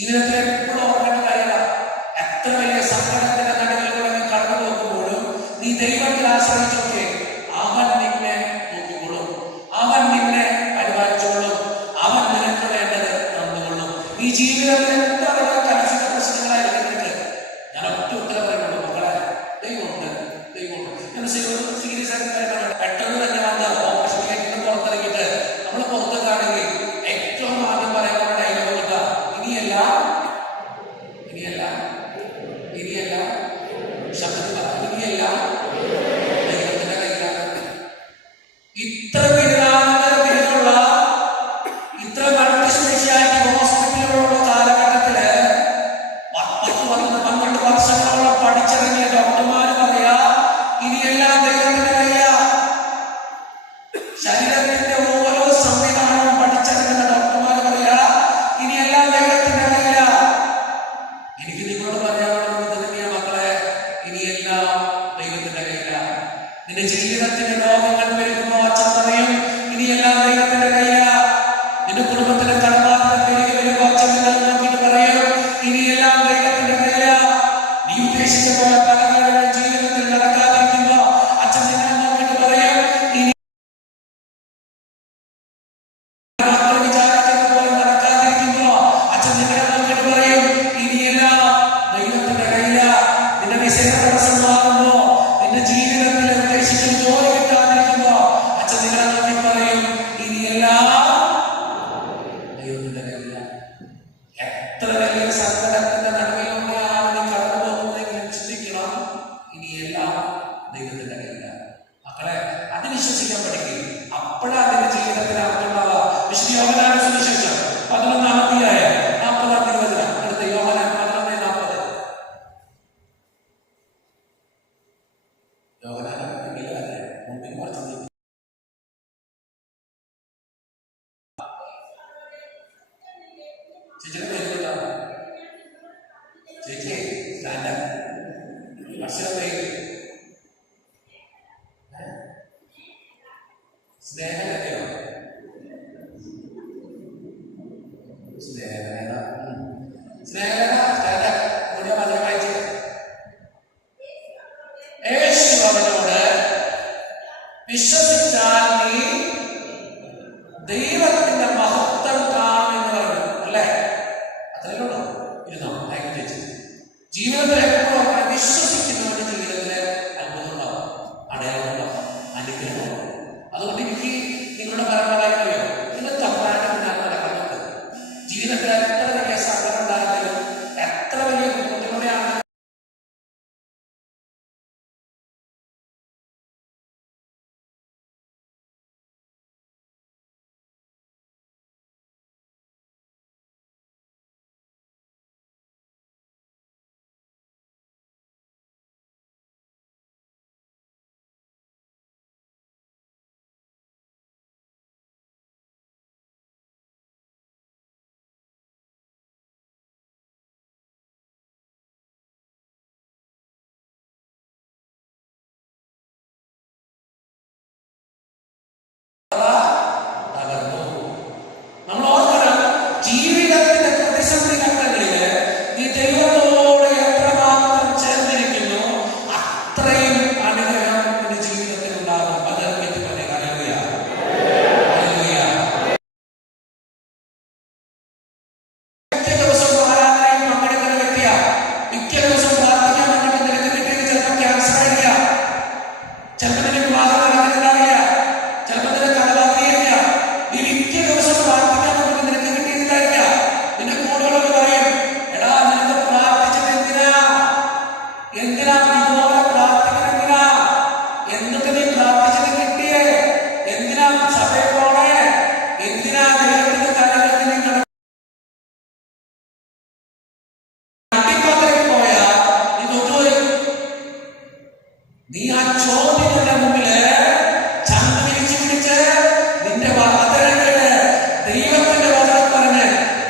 ജീവിതത്തിലെ എപ്പോഴും ഓർക്കേണ്ട കാര്യമാണ് എത്ര വലിയ സങ്കടത്തിന്റെ നടുവിൽ കൂടെ നീ കടന്നു നോക്കുമ്പോഴും നീ ദൈവത്തിൽ ആശ്രയിച്ചു serra está Then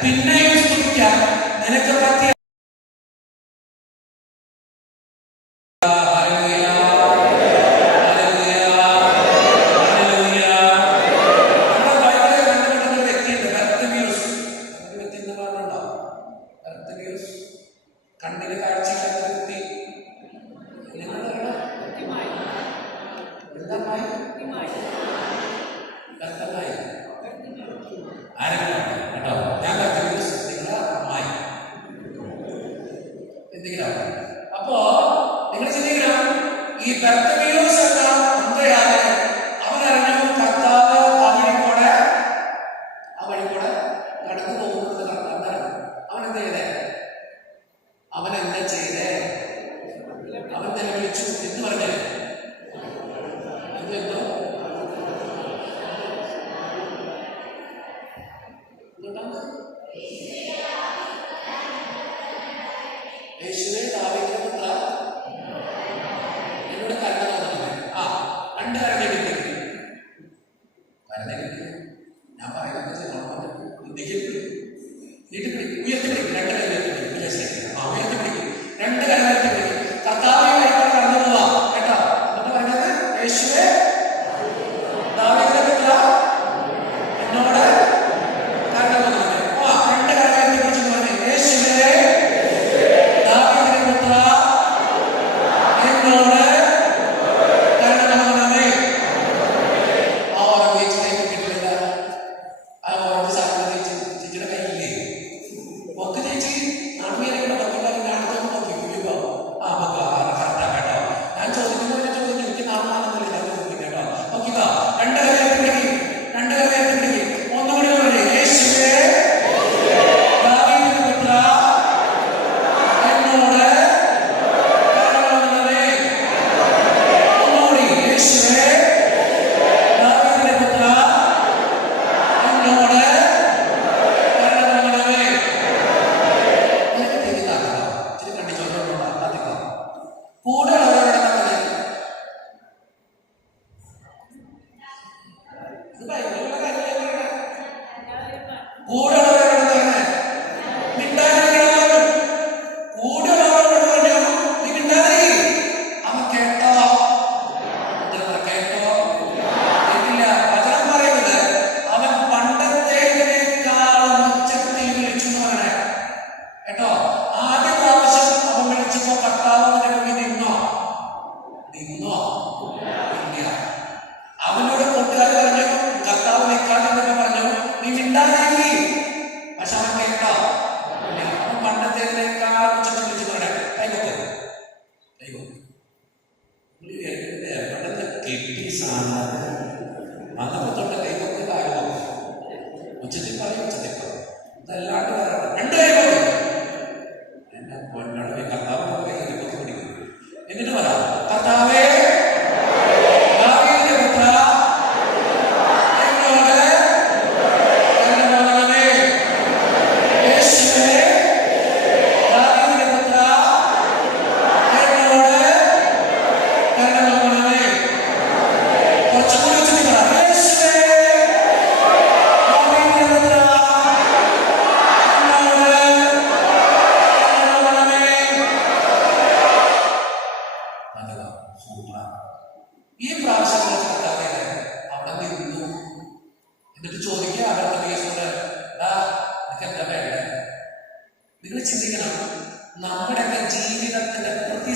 പിന്നെ സ്തുതിക്കാം നിനക്ക് പറ്റിയ കൂടെ எப்படி சாதாரண மதம் தொடங்க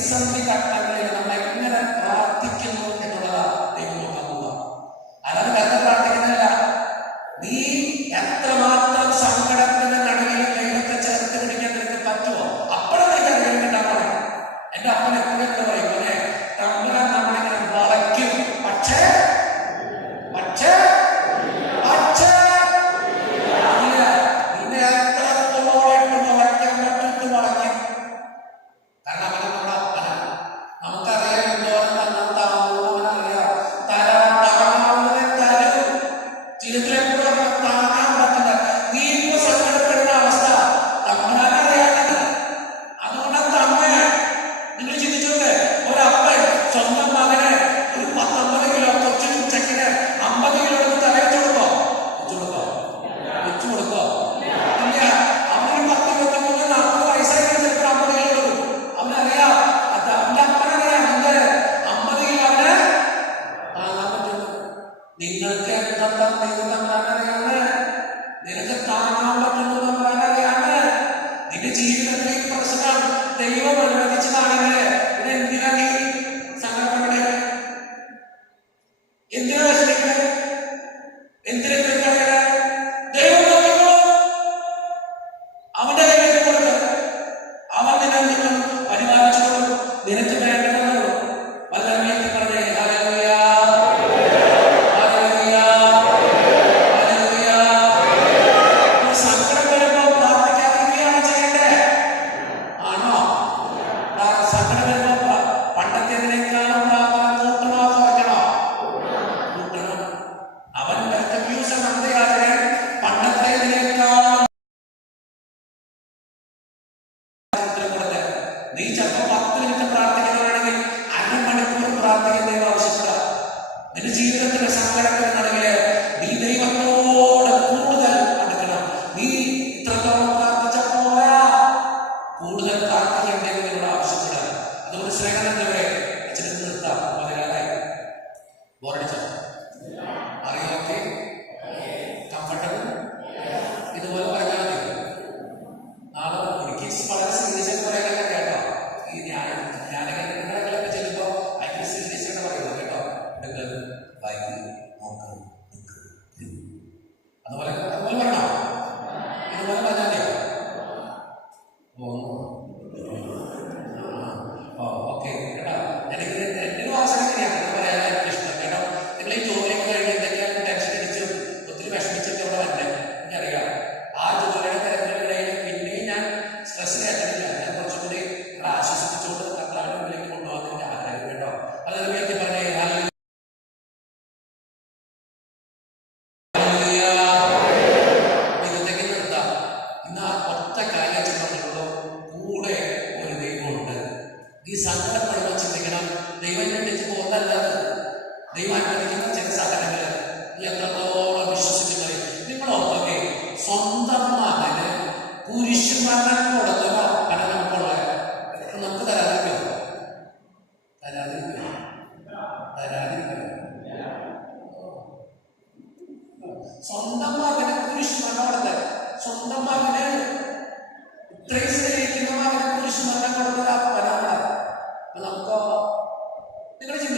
something that I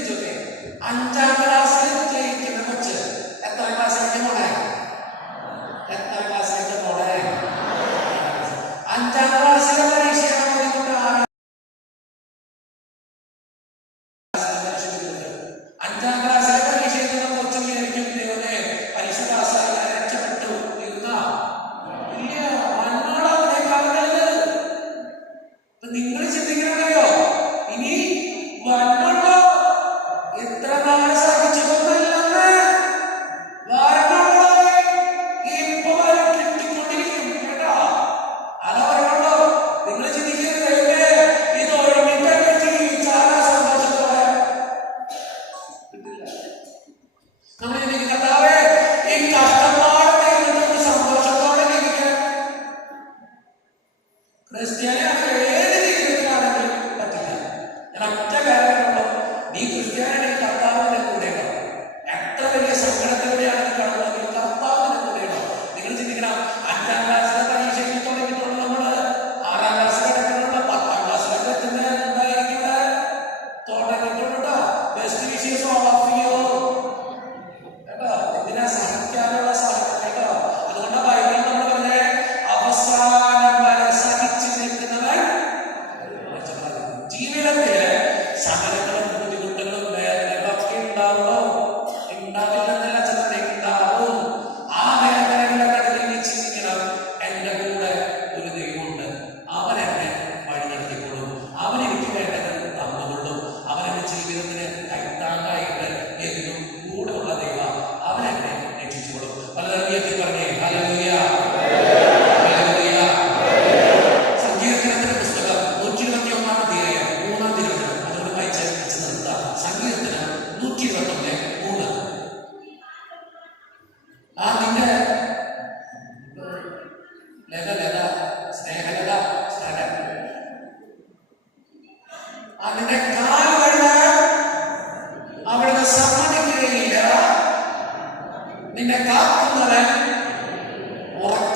ജയിച്ചോക്കെ അഞ്ചാം ക്ലാസ്സിൽ ജയിക്കുന്ന കൊച്ച് എത്ര ക്ലാസ്സിലേക്ക് മോളെ? എത്ര ക്ലാസ്സിലേക്ക് മോളെ? അഞ്ചാം ക്ലാസ്സിലെ உறக்க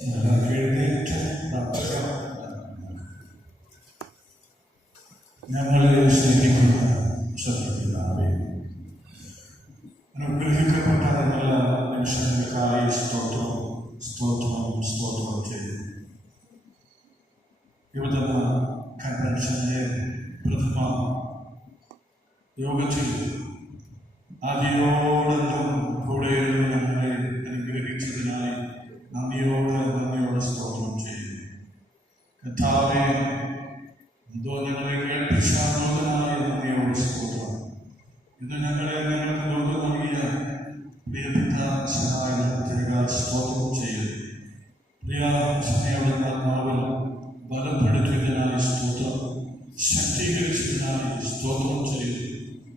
എഴുന്നേറ്റ ഞങ്ങളെ സ്നേഹിക്കുന്ന ശ്രദ്ധിക്കുന്ന അറിയും അനുഗ്രഹിക്കപ്പെട്ട നല്ല മനുഷ്യർക്കായി സ്തോത്രവും സ്തോത്രവും സ്തോത്രവും ചെയ്തു യുവതന കൺവെൻഷന്റെ പ്രഥമ യോഗത്തിൽ ആദ്യമോ പ്രിയ ആത്മാവിൽ ബലപ്പെടുത്തിയതിനായി സ്തോത്രം. ശക്തീകരിച്ചതിനായി സ്തോത്രം ചെയ്തു.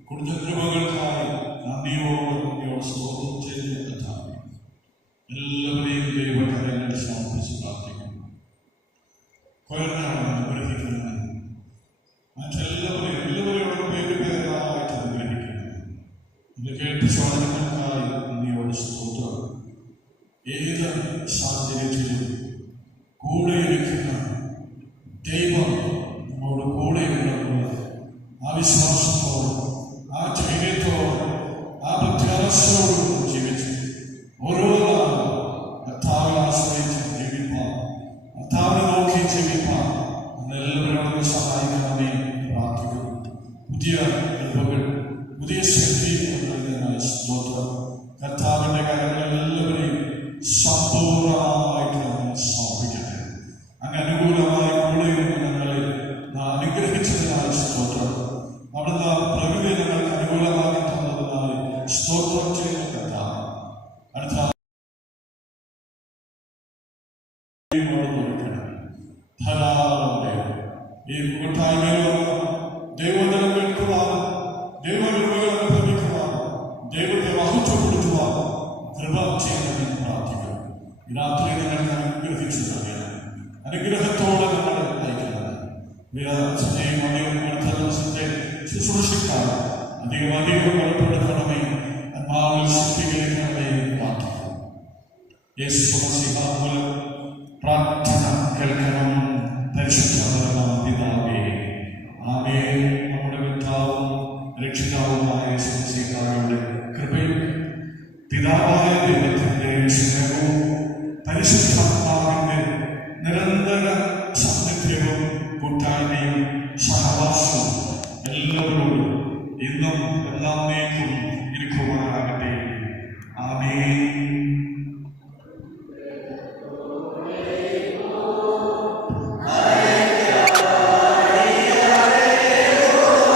കൊടുത്ത കൃപകൾക്കായി നന്ദിയോട് നന്ദിയോട് സ്തോത്രം ചെയ്തു കഥാവെ എല്ലാവരെയും ദൈവകരങ്ങൾ സമർപ്പിച്ച് പ്രാർത്ഥിക്കുന്നു. കൊയർന്നാണ് അനുഗ്രഹിക്കുന്നത് മറ്റെല്ലാവരെയും എല്ലാവരെയോടും പേര് പേരായിട്ട് അനുഗ്രഹിക്കുന്നു. ഇത് കേട്ട് സ്വാധീനങ്ങൾക്കായി നന്ദിയോട് സ്തോത്രം. ഏത് സാഹചര്യത്തിലും കൂടെ ഇരിക്കുന്ന ദൈവം വേദനയും അധികം അടുത്ത ദിവസത്തെ ശുശ്രൂഷിക്കാൻ അധികം അധികം ബലപ്പെടുത്തണമേ ആത്മാവിൽ ശക്തീകരിക്കണമേ എന്ന് പ്രാർത്ഥിക്കുന്നു യേശുമസിഹാമൂലം പ്രാർത്ഥന